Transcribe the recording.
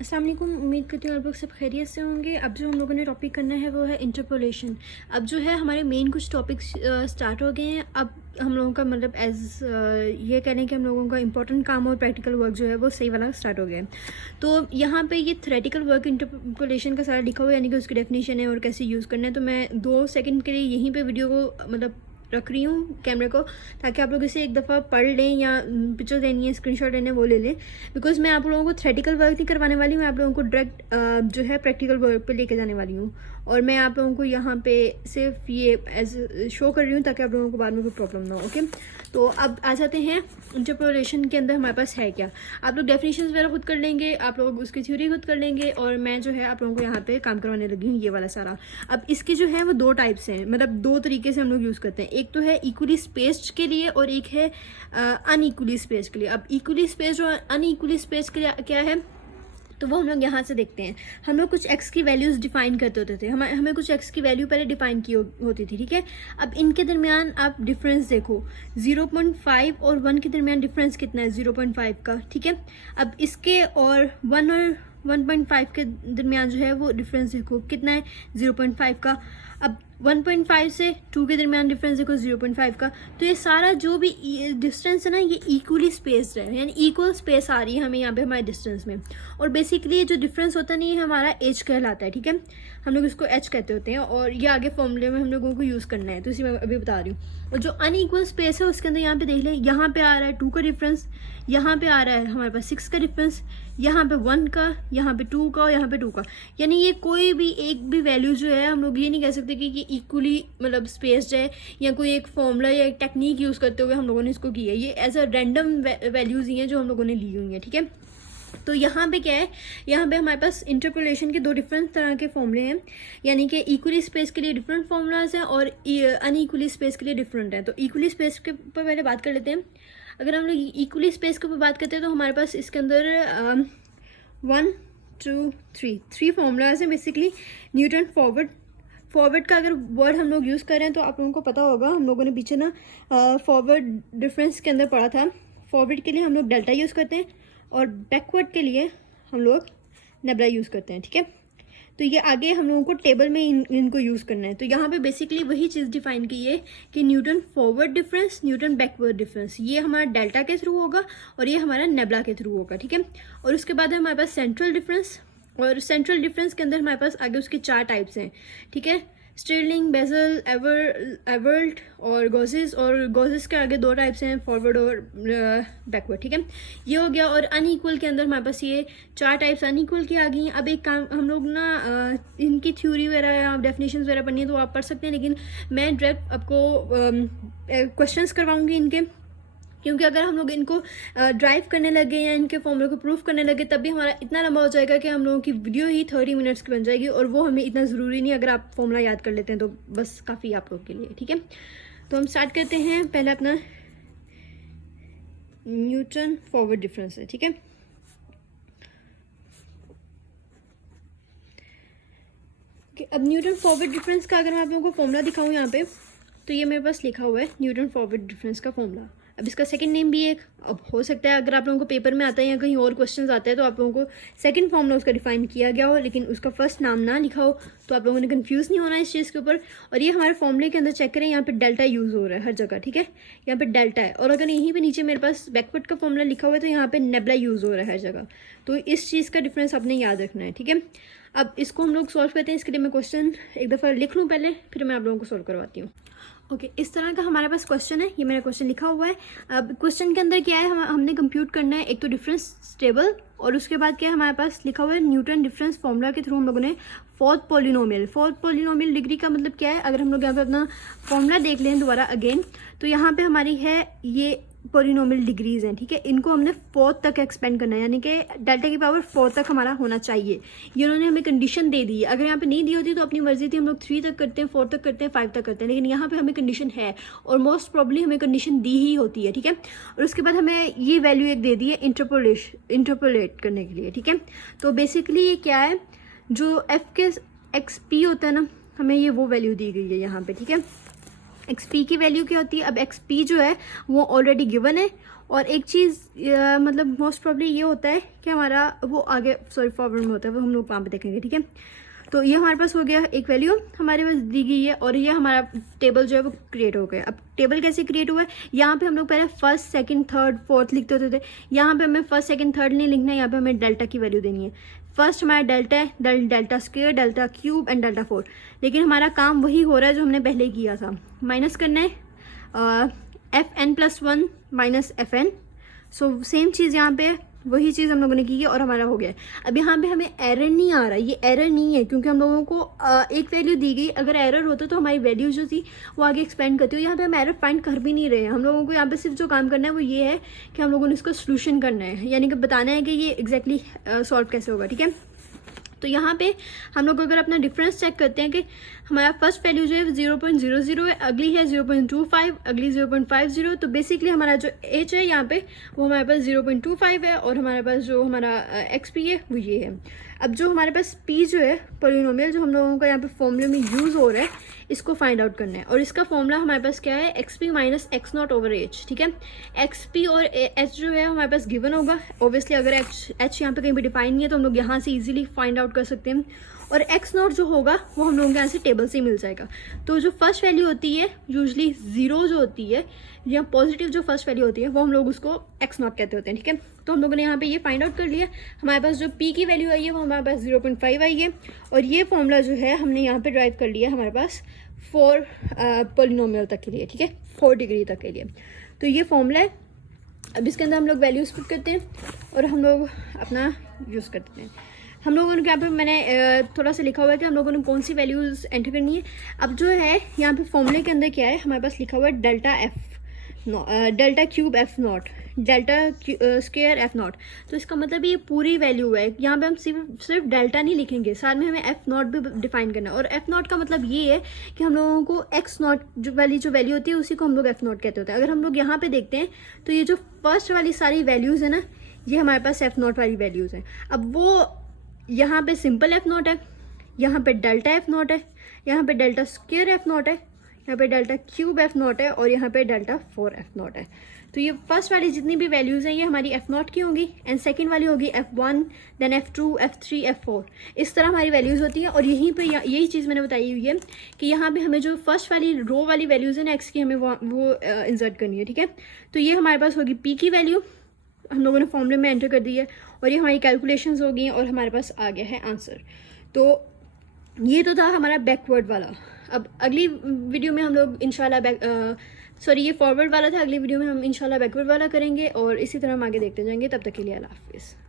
अस्सलाम वालेकुम, उम्मीद करती हूँ आप लोग सब खैरियत से होंगे। अब जो हम लोगों ने टॉपिक करना है वो है इंटरपोलेशन। अब जो है हमारे मेन कुछ टॉपिक्स स्टार्ट हो गए हैं। अब हम लोगों का मतलब ये कह लें कि हम लोगों का इंपॉर्टेंट काम और प्रैक्टिकल वर्क जो है वो सही वाला स्टार्ट हो गया है। तो यहाँ पे ये थ्योरेटिकल वर्क इंटरपोलेशन का सारा लिखा हुआ है, यानी कि उसकी डेफिनेशन है और कैसे यूज़ करना है। तो मैं 2 सेकंड के लिए यहीं पे वीडियो को मतलब रख रही हूँ कैमरे को, ताकि आप लोग इसे एक दफ़ा पढ़ लें या पिक्चर देनी है, स्क्रीनशॉट लेने वो ले लें। बिकॉज मैं आप लोगों को थ्योरेटिकल वर्क नहीं करवाने वाली, मैं आप लोगों को डायरेक्ट जो है प्रैक्टिकल वर्क पे लेके जाने वाली हूँ। और मैं आप लोगों को यहाँ पे सिर्फ ये एज शो कर रही हूँ ताकि आप लोगों को बाद में कोई प्रॉब्लम ना हो। ओके, तो अब आ जाते हैं इंटरपोलेशन के अंदर हमारे पास है क्या। आप लोग डेफिनेशंस वगैरह खुद कर लेंगे, आप लोग उसकी थ्योरी खुद कर लेंगे, और मैं जो है आप लोगों को यहाँ पे काम करवाने लगी हूँ ये वाला सारा। अब इसके जो है वो 2 टाइप्स हैं, मतलब 2 तरीके से हम लोग यूज़ करते हैं। एक तो है इक्वली स्पेस्ड के लिए और एक है अनइक्वली स्पेस्ड के लिए। अब इक्वली स्पेस्ड और अनइक्वली स्पेस्ड के लिए क्या है, तो वो हम लोग यहाँ से देखते हैं। हम लोग कुछ एक्स की वैल्यूज़ डिफाइन करते होते थे, हमें कुछ एक्स की वैल्यू पहले डिफाइन की होती थी, ठीक है। अब इनके दरमियान आप डिफरेंस देखो, 0.5 और 1 के दरमियान डिफरेंस कितना है, 0.5 का, ठीक है। अब इसके और 1 और 1.5 के दरमियान जो है वो डिफरेंस देखो कितना है, 0.5 का। अब 1.5 से 2 के दरमियान डिफरेंस देखो 0.5 का। तो ये सारा जो भी डिस्टेंस है ना, ये इक्वली स्पेस्ड है, यानी इक्वल स्पेस आ रही है हमें यहाँ पे हमारे डिस्टेंस में। और बेसिकली जो डिफरेंस होता नहीं है हमारा एज कहलाता है, ठीक है। हम लोग इसको एच कहते होते हैं, और ये आगे फॉर्मूले में हम लोगों को यूज़ करना है, तो इसी में अभी बता रही हूँ। और जो अनइक्वल स्पेस है उसके अंदर यहाँ पे देख लें, यहाँ पे आ रहा है 2 का डिफरेंस, यहाँ पे आ रहा है हमारे पास 6 का डिफरेंस, यहाँ पे 1 का, यहाँ पे 2 का और यहाँ पे 2 का। यानी ये कोई भी एक भी वैल्यू जो है हम लोग ये नहीं कह सकते कि ये इक्वली मतलब स्पेस्ड है, या कोई एक फॉर्मूला या एक टेक्निक यूज़ करते हुए हम लोगों ने इसको किया है। ये एज अ रैंडम वैल्यूज़ ही हैं जो हम लोगों ने ली हुई हैं, ठीक है। तो यहाँ पे क्या है, यहाँ पे हमारे पास इंटरपोलेशन के 2 डिफरेंट तरह के फॉर्मूले हैं, यानी कि इक्वली स्पेस के लिए डिफरेंट फॉर्मूलाज हैं और अनइक्वली स्पेस के लिए डिफरेंट है। तो इक्वली स्पेस के ऊपर पहले बात कर लेते हैं। अगर हम लोग इक्वली स्पेस के ऊपर बात करते हैं तो हमारे पास इसके अंदर 1 2 3 फॉर्मूलाज हैं बेसिकली। न्यूटन फॉरवर्ड का अगर वर्ड हम लोग यूज़ कर रहे हैं तो आप लोगों को पता होगा, हम लोगों ने पीछे ना फॉरवर्ड डिफरेंस के अंदर पढ़ा था। फॉरवर्ड के लिए हम लोग डेल्टा यूज़ करते हैं और बैकवर्ड के लिए हम लोग नेबुला यूज़ करते हैं, ठीक है। तो ये आगे हम लोगों को टेबल में इनको यूज़ करना है। तो यहाँ पे बेसिकली वही चीज़ डिफाइन की है कि Newton forward difference, Newton backward difference, ये हमारा डेल्टा के थ्रू होगा और ये हमारा नेबुला के थ्रू होगा, ठीक है। और उसके बाद है हमारे पास सेंट्रल डिफरेंस, और सेंट्रल डिफरेंस के अंदर हमारे पास आगे उसके 4 टाइप्स हैं, ठीक है। स्टिरलिंग, बेजल, एवर्ल्ट और गॉसेस, और गॉसेस के आगे 2 टाइप्स हैं, फॉरवर्ड और बैकवर्ड, ठीक है। ये हो गया। और अनइक्वल के अंदर हमारे पास ये 4 टाइप्स अनइक्वल की आ गई हैं। अब एक काम हम लोग ना इनकी थ्योरी वगैरह या डेफिनेशन वगैरह पढ़नी है तो आप पढ़ सकते हैं, लेकिन मैं डायरेक्ट आपको क्वेश्चंस करवाऊंगी इनके, क्योंकि अगर हम लोग इनको ड्राइव करने लगे या इनके फॉर्मूले को प्रूफ करने लगे तब भी हमारा इतना लंबा हो जाएगा कि हम लोगों की वीडियो ही 30 मिनट्स की बन जाएगी, और वो हमें इतना ज़रूरी नहीं। अगर आप फॉर्मूला याद कर लेते हैं तो बस काफ़ी आप लोग के लिए, ठीक है। तो हम स्टार्ट करते हैं। पहले अपना न्यूटन फॉरवर्ड डिफरेंस है, ठीक है। अब न्यूटन फॉरवर्ड डिफरेंस का अगर मैं आप लोगों को फॉर्मूला दिखाऊँ यहाँ पे, तो ये मेरे पास लिखा हुआ है न्यूटन फॉरवर्ड डिफरेंस का फॉर्मूला। अब इसका सेकंड नेम भी एक, अब हो सकता है अगर आप लोगों को पेपर में आता है या कहीं और क्वेश्चंस आते हैं तो आप लोगों को सेकंड फॉर्मूला उसका डिफाइन किया गया हो लेकिन उसका फर्स्ट नाम ना लिखा हो, तो आप लोगों ने कंफ्यूज नहीं होना इस चीज़ के ऊपर। और ये हमारे फॉर्मूले के अंदर चेक करें, यहाँ पे डेल्टा यूज़ हो रहा है हर जगह, ठीक है। यहाँ पे डेल्टा है, और अगर यहीं पर नीचे मेरे पास बैकवर्ड का फॉर्मूला लिखा हुआ है तो यहाँ पे नेबुला यूज़ हो रहा है हर जगह। तो इस चीज़ का डिफरेंस आपने याद रखना है, ठीक है। अब इसको हम लोग सॉल्व करते हैं। इसके लिए मैं क्वेश्चन एक दफ़ा लिख लूँ पहले, फिर मैं आप लोगों को सॉल्व करवाती हूँ। ओके, इस तरह का हमारे पास क्वेश्चन है, ये मेरा क्वेश्चन लिखा हुआ है। अब क्वेश्चन के अंदर क्या है, हमने कंप्यूट करना है एक तो डिफरेंस टेबल, और उसके बाद क्या है हमारे पास लिखा हुआ है न्यूटन डिफरेंस फॉर्मूला के थ्रू हम लोगों ने फोर्थ पॉलिनोमियल डिग्री का मतलब क्या है। अगर हम लोग यहाँ पे अपना फॉर्मूला देख लें दोबारा अगेन, तो यहाँ पे हमारी है ये पॉलिनोमियल डिग्रीज हैं, ठीक है। इनको हमने 4 तक एक्सपेंड करना है, यानी कि डेल्टा की पावर 4 तक हमारा होना चाहिए। ये उन्होंने हमें कंडीशन दे दी है। अगर यहाँ पे नहीं दी होती तो अपनी मर्जी थी, हम लोग 3 तक करते हैं, 4 तक करते हैं, 5 तक करते हैं, लेकिन यहाँ पे हमें कंडीशन है और मोस्ट प्रॉब्ली हमें कंडीशन दी ही होती है, ठीक है। और उसके बाद हमें ये वैल्यू एक दे दी है इंटरपोलेट करने के लिए, ठीक है। तो बेसिकली ये क्या है, जो एफ के एक्स पी होता है ना, हमें ये वो वैल्यू दी गई है यहाँ पे, ठीक है। एक्स पी की वैल्यू क्या होती है, अब एक्स पी जो है वो ऑलरेडी गिवन है और एक चीज़ मतलब मोस्ट प्रॉब्ली ये होता है कि हमारा वो आगे फॉरवर्ड में होता है, वो हम लोग वहाँ पे देखेंगे, ठीक है। तो ये हमारे पास हो गया एक वैल्यू हमारे पास दी गई है, और ये हमारा टेबल जो है वो क्रिएट हो गया। अब टेबल कैसे क्रिएट हुआ है, यहाँ पे हम लोग पहले फर्स्ट सेकंड थर्ड फोर्थ लिखते होते थे, यहाँ पे हमें फर्स्ट सेकंड थर्ड नहीं लिखना है, यहाँ पे हमें डेल्टा की वैल्यू देनी है। फर्स्ट हमारा डेल्टा है, delta square, delta cube and delta 4, लेकिन हमारा काम वही हो रहा है जो हमने पहले किया था, माइनस करना है fn+1 minus fn। So same चीज़ यहाँ पे वही चीज़ हम लोगों ने की है और हमारा हो गया है। अब यहाँ पे हमें एरर नहीं आ रहा, ये एरर नहीं है क्योंकि हम लोगों को एक वैल्यू दी गई, अगर एरर होता तो हमारी वैल्यू जो थी वो आगे एक्सपेंड करती हो। यहाँ पे हम एरर फाइंड कर भी नहीं रहे हैं, हम लोगों को यहाँ पे सिर्फ जो काम करना है वो ये है कि हम लोगों ने इसको सोल्यूशन करना है, यानी कि बताना है कि ये एग्जैक्टली सॉल्व कैसे होगा, ठीक है। तो यहाँ पे हम लोग अगर अपना डिफरेंस चेक करते हैं कि हमारा फर्स्ट वैल्यू जो है 0.00 है, अगली है 0.25, अगली 0.50, तो बेसिकली हमारा जो एच है यहाँ पे वो हमारे पास 0.25 है, और हमारे पास जो हमारा एक्स पी है वो ये है। अब जो हमारे पास पी जो है पॉलिनोमियल जो हम लोगों का यहाँ पे फॉर्मूले में यूज़ हो रहा है, इसको फाइंड आउट करना है, और इसका फॉर्मूला हमारे पास क्या है, x P minus x not over H, ठीक है। एक्स पी और एच जो है हमारे पास गिवन होगा, ऑब्वियसली अगर एच यहाँ पे कहीं भी डिफाइन नहीं है तो हम लोग यहाँ से इजीली फाइंड आउट कर सकते हैं, और एक्स नॉट जो होगा वो हम लोगों के यहाँ से टेबल से मिल जाएगा। तो जो फर्स्ट वैल्यू होती है यूजली जीरो जो होती है या पॉजिटिव जो फर्स्ट वैल्यू होती है वो हम लोग उसको एक्स नॉट कहते होते हैं, ठीक है। तो हम लोगों ने यहाँ पे ये फाइंड आउट कर लिया, हमारे पास जो पी की वैल्यू आई है वो हमारे पास 0.5 आई है, और ये फॉर्मूला जो है हमने यहाँ पे ड्राइव कर लिया हमारे पास 4 पॉलिनोमियल तक के लिए, ठीक है, 4 डिग्री तक के लिए। तो ये फॉर्मूला है। अब इसके अंदर हम लोग वैल्यूज पुट करते हैं और हम लोग अपना यूज़ करते हैं। हम लोगों ने यहाँ पे मैंने थोड़ा सा लिखा हुआ है कि हम लोगों ने कौन सी वैल्यूज़ एंटर करनी है। अब जो है यहाँ पे फॉर्मूले के अंदर क्या है, हमारे पास लिखा हुआ है delta cube F not, delta square F not. तो इसका मतलब ये पूरी वैल्यू है, यहाँ पे हम सिर्फ डेल्टा नहीं लिखेंगे, साथ में हमें एफ नॉट भी डिफाइन करना है। और एफ नॉट का मतलब ये है कि हम लोगों को एक्स नॉट जो वैल्यू होती है उसी को हम लोग एफ नॉट कहते होते हैं। अगर हम लोग यहाँ पे देखते हैं तो ये जो फर्स्ट वाली सारी वैल्यूज़ है ना, ये हमारे पास एफ नॉट वाली वैल्यूज़ हैं। अब वो यहाँ पे सिंपल एफ नॉट है, यहाँ पे डेल्टा एफ नॉट है, यहाँ पे डेल्टा स्क्वायर एफ नॉट है, यहाँ पे डेल्टा क्यूब एफ नॉट है, और यहाँ पे डेल्टा 4 एफ नॉट है। तो ये फर्स्ट वाली जितनी भी वैल्यूज़ हैं ये हमारी एफ नॉट की होंगी, एंड सेकंड वाली होगी F1, then F2, F3, F4, इस तरह हमारी वैल्यूज़ होती हैं। और यहीं पे यही चीज़ मैंने बताई हुई है कि यहाँ पे हमें जो फर्स्ट वाली रो वाली वैल्यूज़ है ना एक्स की, हमें वो इंसर्ट करनी है, ठीक है। तो ये हमारे पास होगी पी की वैल्यू, हम लोगों ने फॉर्मूले में एंटर कर दी है, और ये हमारी कैलकुलेशंस हो गई हैं और हमारे पास आ गया है आंसर। तो ये तो था हमारा बैकवर्ड वाला। अब अगली वीडियो में हम लोग इंशाल्लाह ये फॉरवर्ड वाला था, अगली वीडियो में हम इंशाल्लाह बैकवर्ड वाला करेंगे, और इसी तरह हम आगे देखते जाएंगे। तब तक के लिए अल्लाह हाफिज़।